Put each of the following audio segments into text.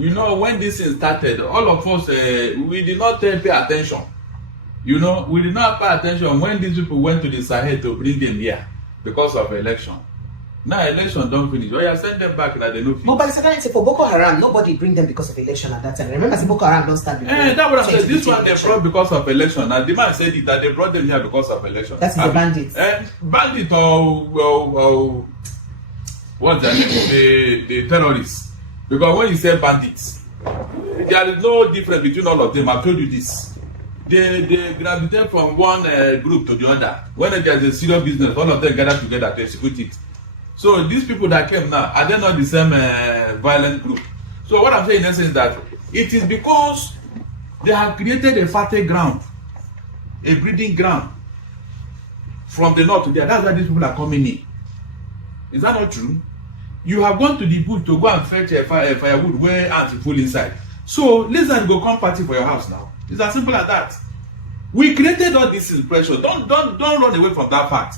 You know, when this thing started, all of us, we did not pay attention. You know, we did not pay attention when these people went to the Sahel to bring them here because of election. Now election don't finish. Oh, yeah, send them back that they no finish. But by the second for Boko Haram, nobody bring them because of election at that time. Remember, the Boko Haram don't start before. That's what I said. This one they brought because of election. And the man said it, that they brought them here because of election. That's the bandits. Bandit or what's that name? The terrorists. Because when you say bandits, there is no difference between all of them. I've told you this. They gravitate from one group to the other. When there's a serious business, all of them gather together to execute it. So these people that came now, are they not the same violent group? So what I'm saying in essence is that it is because they have created a fertile ground, a breeding ground from the north to there. That's why these people are coming in. Is that not true? You have gone to the bush to go and fetch a firewood where ants full inside. So lizard go come party for your house now. It's as simple as that. We created all this impression. Don't run away from that fact.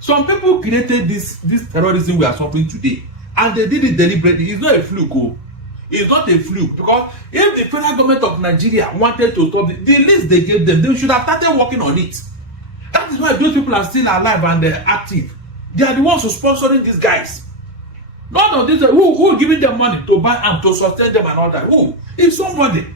Some people created this terrorism we are suffering today, and they did it deliberately. It's not a fluke. Oh. It's not a fluke, because if the federal government of Nigeria wanted to stop the list they gave them, they should have started working on it. That is why those people are still alive and they're active. They are the ones who sponsoring these guys. None of this, who giving them money to buy and to sustain them and all that? Who? It's somebody.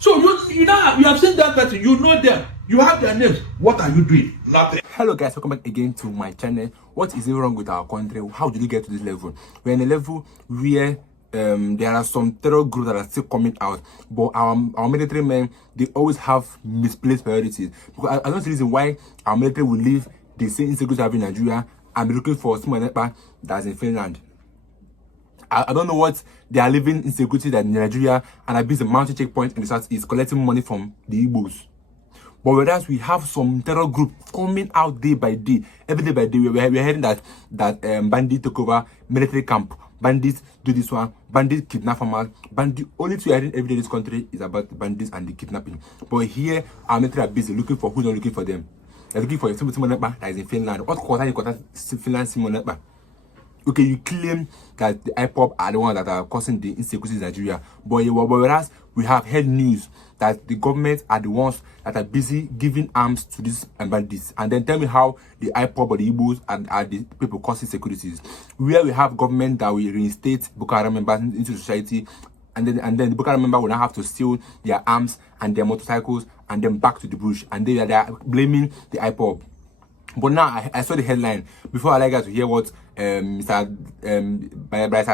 So you know, you have seen that person, you know them, you have their names. What are you doing? Nothing. Hello guys, welcome back again to my channel. What is wrong with our country? How did we get to this level? We're in a level where there are some terror groups that are still coming out, but our military men, they always have misplaced priorities. Because I don't see reason why our military will leave the same insecurity we have in Nigeria and be looking for small NEPA that's in Finland. I don't know what they are living insecurity that in Nigeria, and I built a mountain checkpoint in the south is collecting money from the Igbos. But whereas we have some terror group coming out day by day, every day by day, we're hearing that bandits took over military camp, bandits do this one, bandits kidnap farmers, bandits. Only two hearing every day in this country is about bandits and the kidnapping. But here, our military are busy looking for who's not looking for them. They're looking for a simple NEPA that is in Finland. What quarter you got Finland simple NEPA? Okay, you claim that the IPOB are the ones that are causing the insecurity in Nigeria, but whereas we have heard news that the government are the ones that are busy giving arms to these bandits, and then tell me how the IPOB or the Igbos are the people causing securities. Where we have government that will reinstate Boko Haram members into society, and then the Boko Haram member will now have to steal their arms and their motorcycles and then back to the bush, and they are blaming the IPOB. But now I saw the headline before I like guys to hear what Mr.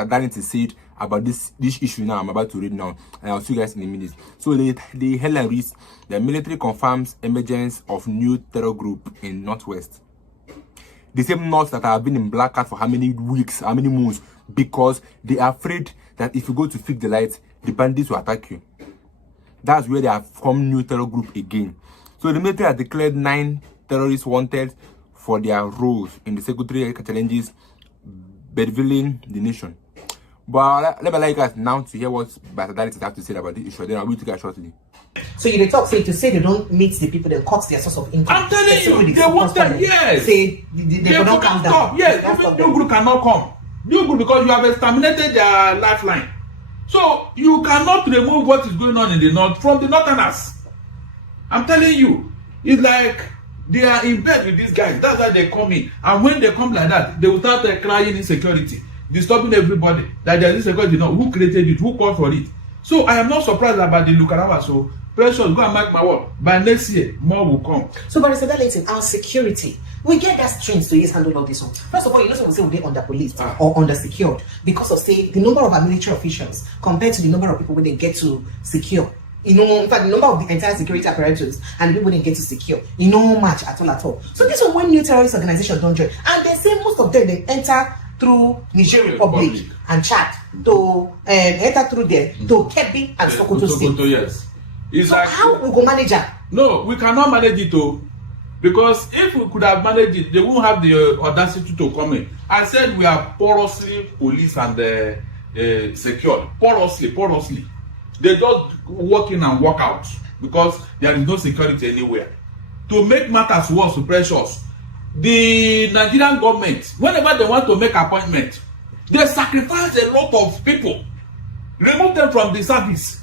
Darlington said about this issue now. I'm about to read now, and I'll see you guys in a minute. So the headline reads: the military confirms emergence of new terror group in Northwest. The same North that have been in blackout for how many weeks, how many months, because they are afraid that if you go to fix the lights, the bandits will attack you. That's where they have formed new terror group again. So the military has declared 9 terrorists wanted for their roles in the security challenges bedeviling the nation. But let me like guys now to hear what Basadalities have to say about this issue. Then I'll be together shortly. So you talk, say to say they don't meet the people, they cut their source of income. I'm telling you, they want that. Yes. Say they cannot come down. Yes, even new group cannot come. New group because you have exterminated their lifeline. So you cannot remove what is going on in the north from the northerners. I'm telling you, it's like they are in bed with these guys. That's why they come in. And when they come like that, they will start crying insecurity, disturbing everybody. That there is insecurity. You know, who created it? Who called for it? So I am not surprised about the Lukaraba. So precious, go and mark my word. By next year, more will come. So, but Darlington, our security, we get that strength to use handle all this one. First of all, you know, we say we're under policed or under secured because of say the number of our military officials compared to the number of people when they get to secure. You know, in fact, the number of the entire security apparatus and the people they get to secure, you know, match at all. So this is when new terrorist organizations don't join, and they say most of them they enter through Niger Republic and Chad to enter through there to Kebbi and Sokoto State. Yes. It's so like, how we go manage that? No, we cannot manage it though, because if we could have managed it, they won't have the audacity to come in. I said we are porously police and secured, porously. They just walk in and walk out because there is no security anywhere. To make matters worse, precious, the Nigerian government, whenever they want to make appointment, they sacrifice a lot of people. Remove them from the service.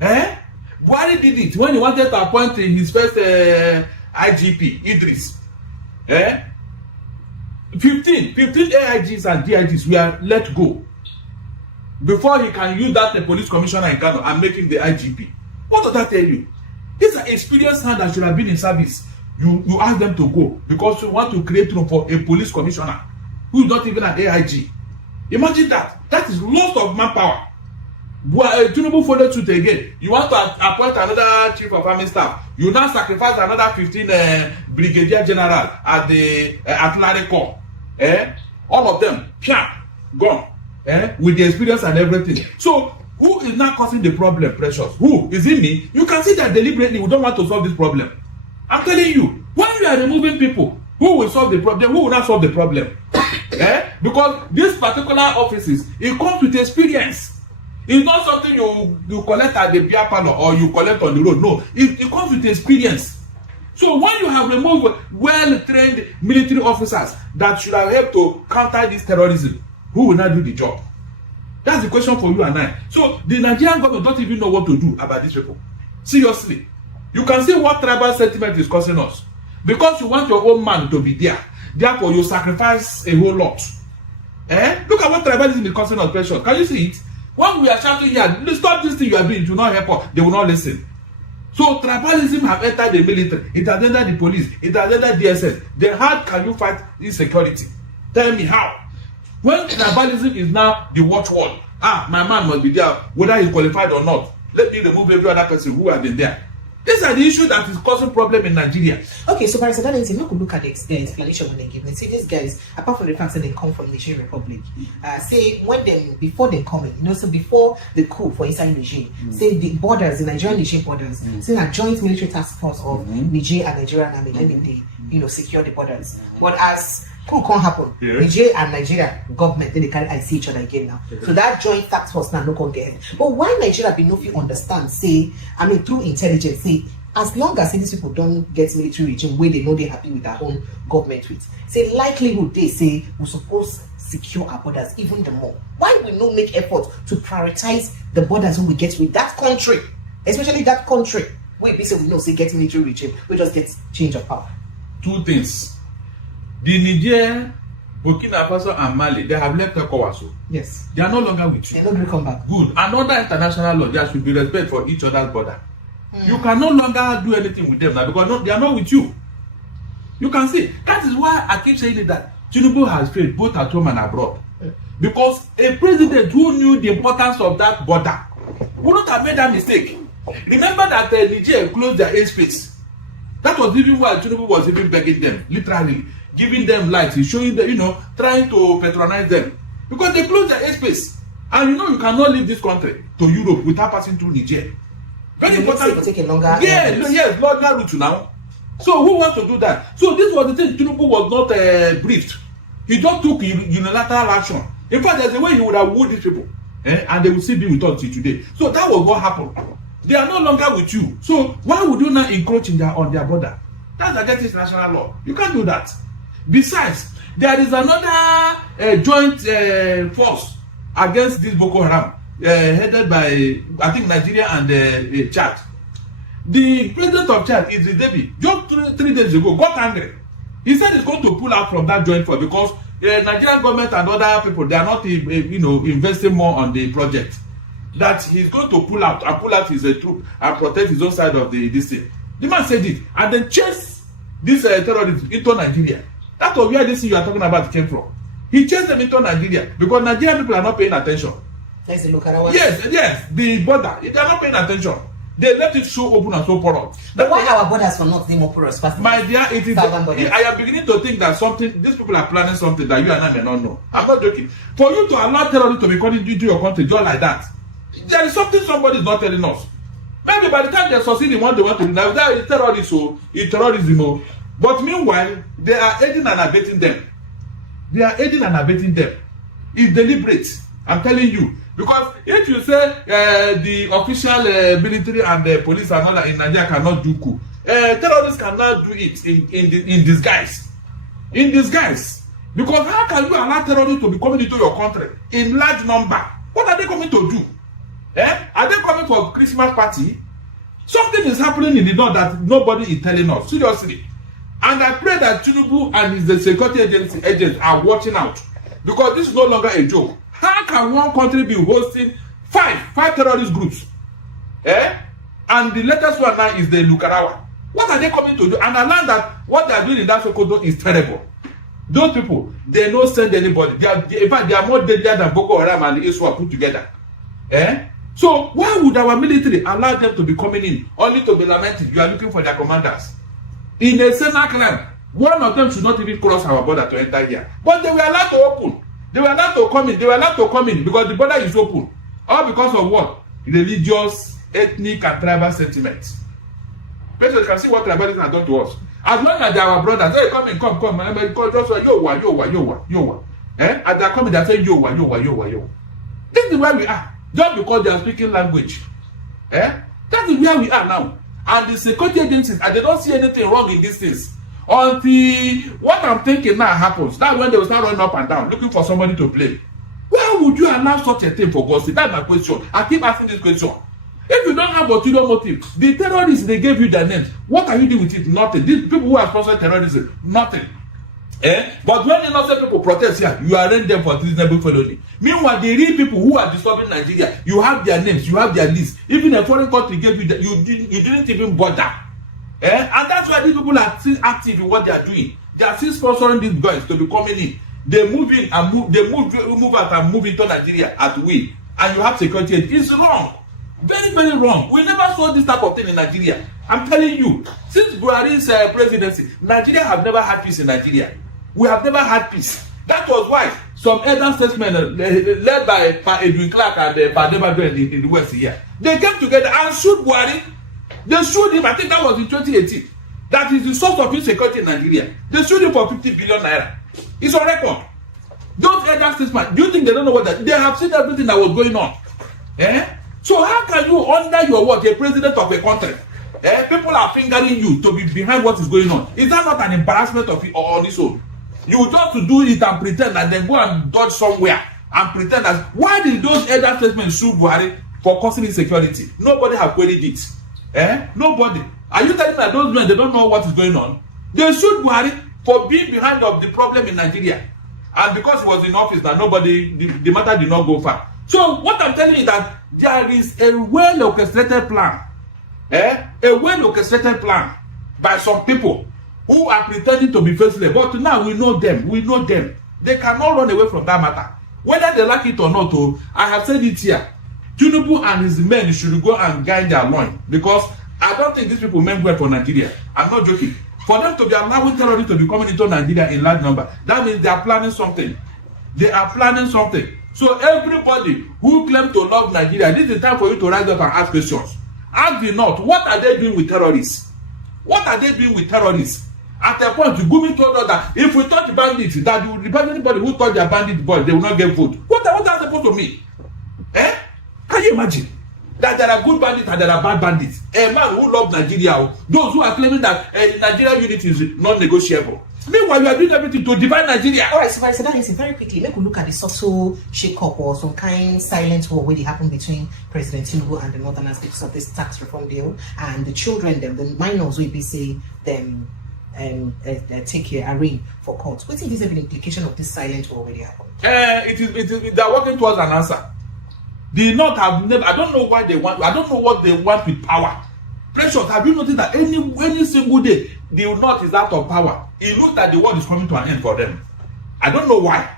Buhari did it when he wanted to appoint his first IGP, Idris. 15 AIGs and DIGs were let go before he can use that police commissioner in Kano and make him the IGP. What does that tell you? These are experienced hands that should have been in service. You ask them to go because you want to create room for a police commissioner who is not even an AIG. Imagine that. That is loss of manpower. Tinubu followed suit again. You want to appoint another chief of army staff. You now sacrifice another 15 brigadier general at the artillery corps. All of them, gone. With the experience and everything. So, who is now causing the problem, Precious? Who? Is it me? You can see that deliberately we don't want to solve this problem. I'm telling you, when you are removing people, who will solve the problem? Who will not solve the problem? Because these particular offices, it comes with experience. It's not something you collect at the beer parlor or you collect on the road. No, it comes with experience. So when you have removed well-trained military officers that should have helped to counter this terrorism, who will not do the job? That's the question for you and I. So the Nigerian government don't even know what to do about these people. Seriously. You can see what tribal sentiment is causing us. Because you want your own man to be there. Therefore, you sacrifice a whole lot. Look at what tribalism is causing us, Precious. Can you see it? When we are shouting here, stop this thing you are doing, it will not help us. They will not listen. So tribalism have entered the military. It has entered the police. It has entered DSS. Then how can you fight insecurity? Tell me how. When tribalism is now the watchword, my man must be there, whether he's qualified or not. Let me remove every other person who has been there. These are the issues that is causing problem in Nigeria. Okay, so Barrister Danity, you could look at the explanation when they give. They say these guys, apart from the fact that they come from the Nigerian Republic, say before they come in, so before the coup for inside Niger, say the borders, the Nigerian-Niger borders, say a joint military task force of Niger and Nigerian army, then they secure the borders. But as coup can't happen, Niger and Nigeria government, then they carry I see each other again now. So that joint task force now no can get it. But why Nigeria be no fit understand, say, through intelligence, say, as long as these people don't get military regime where they know they're happy with their own government with, say likelihood they say we're supposed to secure our borders even the more. Why we no make effort to prioritize the borders when we get with that country, especially that country where we say we know say get military regime, we just get change of power. Two things. The Niger, Burkina Faso and Mali, they have left ECOWAS. Yes. They are no longer with you. They're not going to come back. Good. Another international law, there should be respect for each other's border. You can no longer do anything with them now because they are not with you. You can see. That is why I keep saying that Tinubu has failed both at home and abroad. Because a president who knew the importance of that border wouldn't have made that mistake. Remember that Niger closed their airspace. That was even why Tinubu was even begging them, literally, giving them lights, showing them, trying to patronize them. Because they closed their airspace. And you cannot leave this country to Europe without passing through Niger. Very important. Take a longer yes, longer route now. So who wants to do that? So this was the thing Tinubu was not briefed. He just took unilateral action. In fact, there's a way he would have wooed these people. And they will still be with us till today. So that was what happened. They are no longer with you. So why would you not encroach on their border? That's against international law. You can't do that. Besides, there is another joint force against this Boko Haram, headed by, I think, Nigeria and Chad. The president of Chad, Idris Deby, just three days ago, got angry. He said he's going to pull out from that joint force because the Nigerian government and other people, they are not, investing more on the project. That he's going to pull out his troop and protect his own side of this thing. The man said it and then chased this terrorists into Nigeria. That was where this thing you are talking about came from. He chased them into Nigeria because Nigerian people are not paying attention. That's the local. Yes, the border. They are not paying attention. They left it so open and so porous. But why our borders for not being more porous? My dear, it is. I am beginning to think that these people are planning something that you and I may not know. I'm not joking. For you to allow terrorists to be coming into your country just like that, there is something somebody is not telling us. Maybe by the time they succeed in what they want to do, now that is terrorism, it's terrorism. But meanwhile, they are aiding and abetting them. It's deliberate. I'm telling you. Because if you say the official military and the police and all that in Nigeria cannot do coup, terrorists cannot do it in disguise. In disguise. Because how can you allow terrorists to be coming into your country in large number? What are they coming to do? Are they coming for Christmas party? Something is happening in the north that nobody is telling us, seriously. And I pray that Tinubu and the security agents are watching out, because this is no longer a joke. How can one country be hosting five terrorist groups? And the latest one now is the Lukarawa. What are they coming to do? And I learned that what they are doing in that Sokoto is terrible. Those people, they don't send anybody. In fact, they are more deadlier than Boko Haram and the ISWA put together. So why would our military allow them to be coming in only to be lamenting? You are looking for their commanders. In a Senate land, one of them should not even cross our border to enter here. But they were allowed to open. They were allowed to come in. They were allowed to come in because the border is open. All because of what? Religious, ethnic, and tribal sentiments. People can see what tribalism has done to us. As long as they are our brothers, hey, come in, come. Just say, yo. As they are coming, they are saying, yo. This is where we are. Just because they are speaking language. That is where we are now. And the security agencies, and they don't see anything wrong in these things. Until what I'm thinking now happens, that's when they will start running up and down, looking for somebody to blame. Why would you allow such a thing, for God's sake? That's my question. I keep asking this question. If you don't have ulterior motive, the terrorists, they gave you their names. What are you doing with it? Nothing. These people who are sponsoring terrorism, nothing. But when innocent people protest here, you arraign them for treasonable felony. Meanwhile, the real people who are disturbing Nigeria, you have their names, you have their lists. Even a foreign country gave you that, you didn't even bother. And that's why these people are still active in what they are doing. They are still sponsoring these guys to be coming in. They move in and move out and move into Nigeria at will. And you have security. It's wrong. Very, very wrong. We never saw this type of thing in Nigeria. I'm telling you, since Buhari's presidency, Nigeria have never had peace in Nigeria. We have never had peace. That was why some elder statesmen led by Edwin Clark and Badeba in the West here, they came together and sued Buhari. They sued him, I think that was in 2018. That is the source of insecurity in Nigeria. They sued him for 50 billion naira. It's on record. Those elder statesmen, do you think they don't know what that? They have seen everything that was going on. So how can you, under your watch, a president of a country, people are fingering you to be behind what is going on? Is that not an embarrassment of it or on its own? You just to do it and pretend and then go and dodge somewhere and pretend that. Why did those elder statesmen sue Buhari for causing insecurity? Nobody have queried it. Nobody. Are you telling me that those men, they don't know what is going on? They sued Buhari for being behind of the problem in Nigeria. And because he was in office now, the matter did not go far. So what I'm telling you is that there is a well-orchestrated plan. A well-orchestrated plan by some people who are pretending to be faceless. But now we know them. They cannot run away from that matter. Whether they like it or not, I have said it here. Tinubu and his men should go and guide their loin. Because I don't think these people meant well for Nigeria. I'm not joking. For them to be allowing terrorists to be coming into Nigeria in large number, that means they are planning something. So everybody who claims to love Nigeria, this is the time for you to rise up and ask questions. Ask the North, what are they doing with terrorists? At a point, Gumi told us that if we touch bandits, that anybody who touch their bandit boys, they will not get food. What that supposed to mean? Can you imagine that there are good bandits and there are bad bandits? A man who loves Nigeria, those who are claiming that Nigeria unity is non-negotiable. Meanwhile, you are doing everything to divide Nigeria. All right, so that is very quickly. Let me look at the subtle shake-up or some kind silent war where they happened between President Tinubu and the Northerners because of this tax reform deal, and the children, the minors, will be say them take care arraign for court. What is the implication of this silent war already happened? They are working towards an answer. The North have never. I don't know why they want. I don't know what they want with power. Precious, have you noticed that any single day the North is out of power? It looks like the world is coming to an end for them. I don't know why.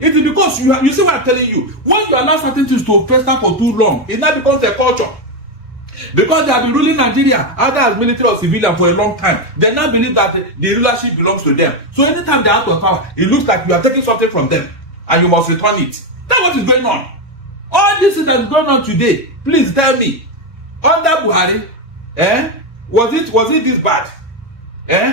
It is because you see what I'm telling you. When you allow certain things to fester for too long, it now becomes a culture. Because they have been ruling Nigeria either as military or civilian for a long time, they now believe that the rulership belongs to them. So anytime they're out of power, it looks like you are taking something from them and you must return it. That's what is going on. All this that is going on today, please tell me, under Buhari, was it this bad?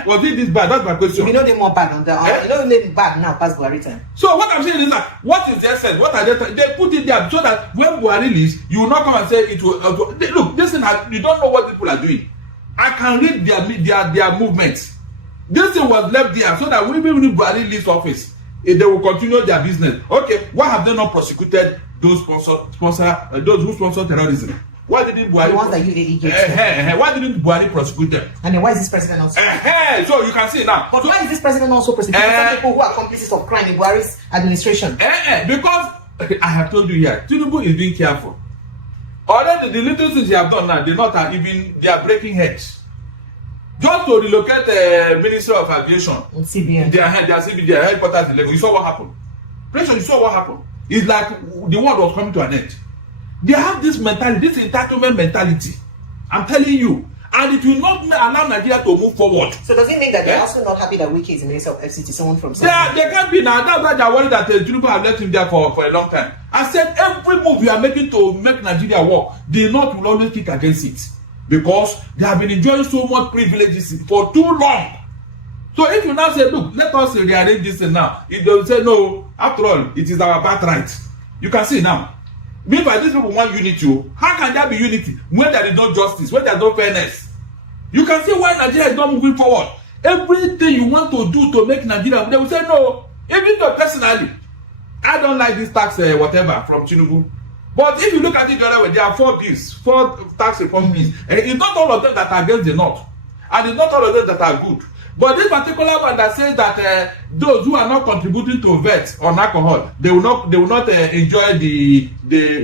Was it this bad? That's my question. We know they're more bad on the you know they're bad now past Buhari time. So what I'm saying is that what is the essence? What are they put it there so that when Buhari leaves, you will not come and say it will look, this thing you don't know what people are doing. I can read their movements. This thing was left there so that even if Buhari leaves office, They will continue their business. Okay, why have they not prosecuted those those who sponsor terrorism? Why didn't Buhari? The ones that you why didn't Buhari prosecute them? And then why is this president also? So you can see now. But why is this president also prosecuting some people who are accomplices of crime in Buhari's administration? Because I have told you here, Tinubu is being careful. Already the little things they have done now, they are breaking heads. Just to relocate the Ministry of Aviation, CBN. Their headquarters in Lagos. You saw what happened. Pressure, you saw what happened. It's like the world was coming to an end. They have this mentality, this entitlement mentality. I'm telling you. And it will not allow Nigeria to move forward. So does it mean that they're also not happy that Wike is the Minister of FCT, someone from They can't be now. That's why they're worried that Tinubu have left him there for a long time. I said every move we are making to make Nigeria work, the North will always kick against it. Because they have been enjoying so much privileges for too long. So if you now say, look, let us rearrange this thing now, if they will say, no, after all, it is our birthright. You can see now. Meanwhile, these people want unity. How can there be unity when there is no justice, when there is no fairness? You can see why Nigeria is not moving forward. Everything you want to do to make Nigeria, they will say no. Even though personally, I don't like this tax whatever from Tinubu. But if you look at it the other way, there are 4 bills, 4 tax reform bills. And it's not all of them that are against the North. And it's not all of them that are good. But this particular one that says that those who are not contributing to VAT on alcohol, they will not enjoy the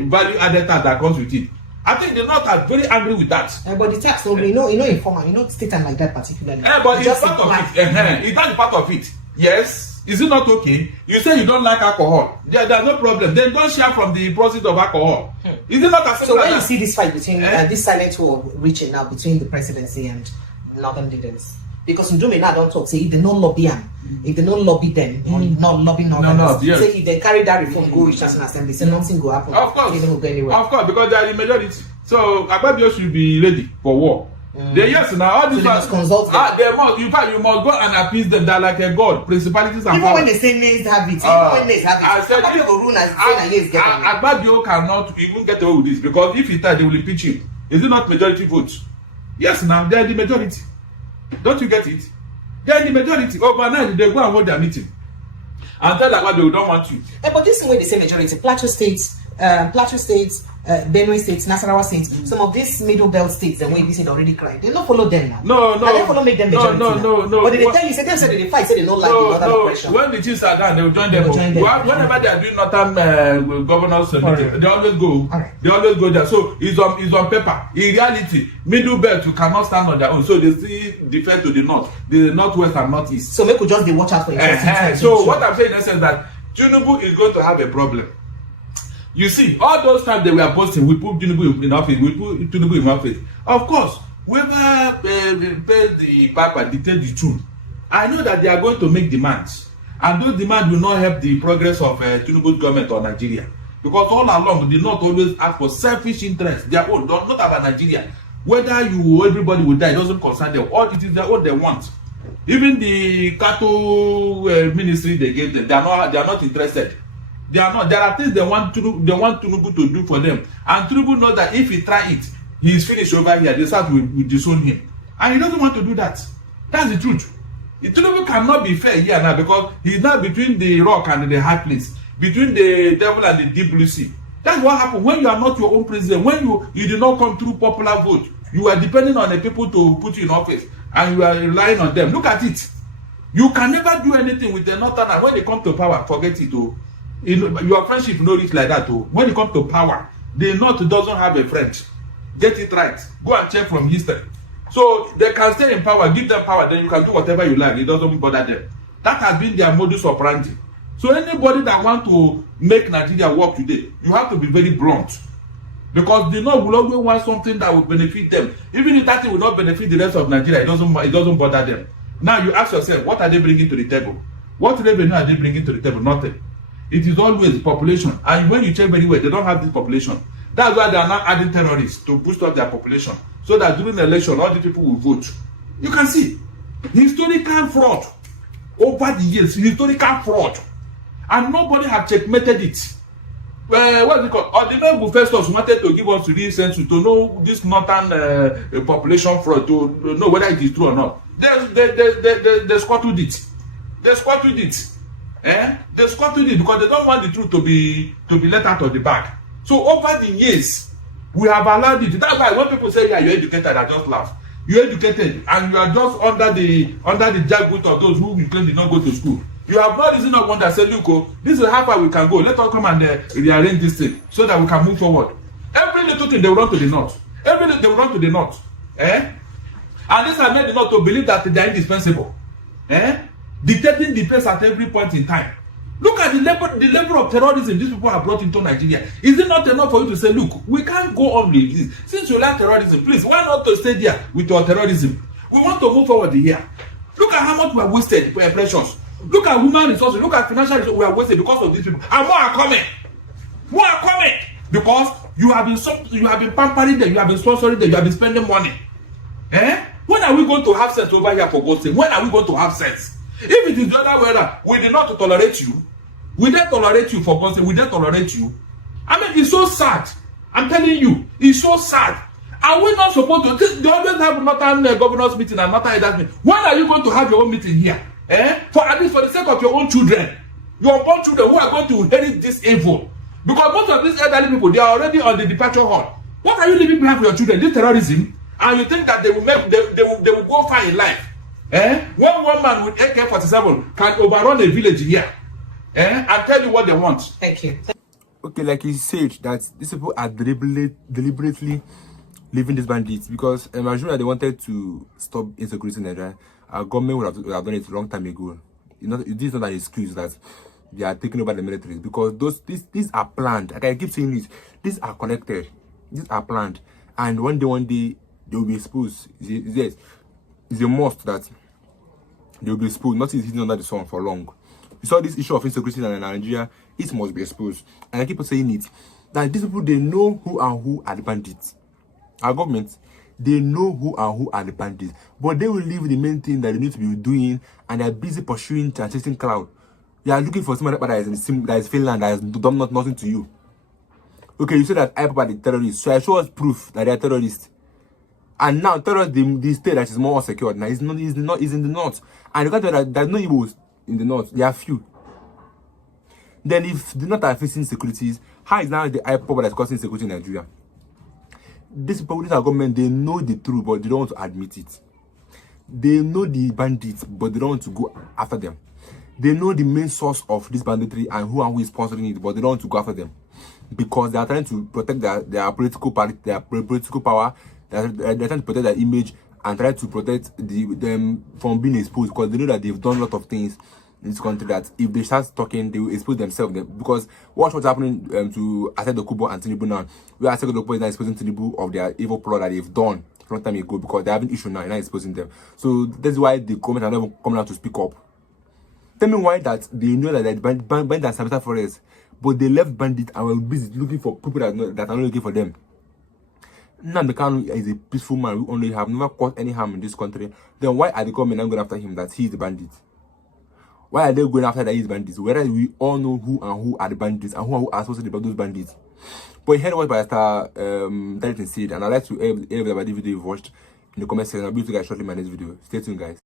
value added tax that comes with it. I think the North are very angry with that. But the tax, informal, state and like that particularly. But it's part of it. It's not part of it. Yes. Is it not okay? You say you don't like alcohol. There's no problem. Then don't share from the process of alcohol. Is it not as so when you see this fight between this silent war reaching now between the presidency and northern leaders? Because Ndume now don't talk, say if they don't lobby them, if they don't lobby them, or not lobby northerners, say if they carry that reform go reach National Assembly, say nothing go happen. Of course. They don't go anywhere. Of course, because they are the majority. So Akpabio should be ready for war. They now all these so they must consult them. They must. In fact, you must go and appease them. They're like a god, principalities and even when they say names have it, Akpabio go rule as Akpabio cannot even get away with this because if he dies, they will impeach him. Is it not majority votes? Yes, now they are the majority. Don't you get it? They are the majority. Overnight, they go and hold their meeting and tell Akpabio we don't want you. But this is where they say majority. Plateau States, Benue States, Nasarawa States, some of these middle belt states, the way we said already cried, they don't follow them now. No. They follow make them majority. No. But they tell you, say them say they fight, say they don't like the northern oppression. When the chiefs are done, they will join them. Whenever they are doing northern governors meeting, they always go. They always go there. So it's on paper. In reality, middle belt you cannot stand on their own. So they still defend to the north, the northwest and northeast. So make we just watch out for it. So what I'm saying is that Tinubu is going to have a problem. You see, all those times they were boasting, we put Tinubu in office, we put Tinubu in office. Of course, whoever pays the piper dictate the truth. I know that they are going to make demands. And those demands will not help the progress of Tinubu's government or Nigeria. Because all along, they not always ask for selfish interests, their own, not about Nigeria. Whether everybody will die, it doesn't concern them. All it is their own they want. Even the cattle ministry they gave them, they are not interested. They are not. There are things they want Tinubu to do for them, and Tinubu knows that if he try it, he is finished over here. They start will disown him, and he doesn't want to do that. That's the truth. Tinubu cannot be fair here now because he's now between the rock and the hard place, between the devil and the deep blue sea. That's what happens when you are not your own president. When you do not come through popular vote, you are depending on the people to put you in office, and you are relying on them. Look at it. You can never do anything with the northern. When they come to power, forget it. Your friendship no reach like that. When it comes to power, the North doesn't have a friend. Get it right. Go and check from history. So they can stay in power, give them power, then you can do whatever you like. It doesn't bother them. That has been their modus operandi. So anybody that want to make Nigeria work today, you have to be very blunt. Because the North will always want something that will benefit them. Even if that thing will not benefit the rest of Nigeria, it doesn't bother them. Now you ask yourself, what are they bringing to the table? What revenue are they bringing to the table? Nothing. It is always population. And when you check very well, they don't have this population. That's why they are now adding terrorists to boost up their population. So that during the election, all the people will vote. You can see historical fraud over the years. Historical fraud. And nobody has checkmated it. What is it called? Ordinary Festus wanted to give us real sense to know this northern population fraud, to know whether it is true or not. They squatted it. They squatted it. They scottled it because they don't want the truth to be let out of the bag. So over the years, we have allowed it. That's why when people say, yeah, you're educated, I just laugh. You're educated and you are just under the jackboot of those who you claim did not go to school. You have no reason of wonder say, look, oh, this is how far we can go. Let us come and rearrange this thing so that we can move forward. Every little thing they will run to the north. Every little they will run to the north. And this has made the north to believe that they are indispensable. Dictating the pace at every point in time. Look at the level of terrorism these people have brought into Nigeria. Is it not enough for you to say, look, we can't go on with this? Since you like terrorism, please, why not to stay there with your terrorism? We want to move forward here. Look at how much we have wasted for precious. Look at human resources. Look at financial resources we have wasted because of these people. And more are coming. More are coming. Because you have been pampering them, you have been sponsoring them, you have been spending money. When are we going to have sense over here for God's sake? When are we going to have sense? If it is the other way around, we did not tolerate you. We didn't tolerate you for God's sake. We didn't tolerate you. I mean, it's so sad. I'm telling you, it's so sad. Are we not supposed to? They always have Northern governors meeting and Northern elders meeting. When are you going to have your own meeting here? For at least for the sake of your own children, your own children who are going to inherit this evil. Because most of these elderly people, they are already on the departure hall. What are you leaving behind for your children? This terrorism, and you think that they will go far in life? When one man with AK-47 can overrun a village here, and tell you what they want. Thank you. Okay, like he said, that these people are deliberately leaving these bandits because I'm assuming that they wanted to stop insecurity in Nigeria. Our government would have done it a long time ago. This is not an excuse that they are taking over the militaries because these are planned. Like I keep saying this, these are connected. These are planned, and one day they will be exposed. Yes, it's a must that they will be exposed. Nothing is hidden under the sun for long. You saw this issue of insecurity in Nigeria. It must be exposed, and I keep on saying it that these people, they know who are the bandits. Our government, they know who are the bandits, but they will leave the main thing that they need to be doing, and they are busy pursuing and chasing cloud. They are looking for somebody that is Finland, that has done nothing to you. Okay, you say that IPOP are the terrorists, so I show us proof that they are terrorists. And now terrorists, the state that is more secure now is in the north, and you can't tell that there's no Igbos in the north. There are few. Then if the north are facing insecurities, how is now the IPOP that is causing insecurity in Nigeria? These people, this our government, they know the truth, but they don't want to admit it. They know the bandits, but they don't want to go after them. They know the main source of this banditry and who is sponsoring it, but they don't want to go after them because they are trying to protect their political party, their political power. They're trying to protect their image and try to protect them from being exposed because they know that they've done a lot of things in this country that if they start talking, they will expose themselves. Because watch what's happening to Ased Okubo and Tinubu now. We are Ased Okubo is now exposing Tinubu of their evil plot that they've done a long time ago because they have an issue now and now exposing them. So that's why the government are not coming out to speak up. Tell me why that they know that bandits are sabotage for us, but they left bandits and were busy looking for people that are not looking for them. Nnamdi Kanu is a peaceful man who only have never caused any harm in this country. Then why are the government not going after him that he is the bandit? Why are they going after that he is bandits? Whereas we all know who are the bandits and who are supposed to be those bandits. But you heard what Pastor Darrington said, and I'd like to everybody video you've watched in the comment section. I'll be with you guys shortly in my next video. Stay tuned, guys.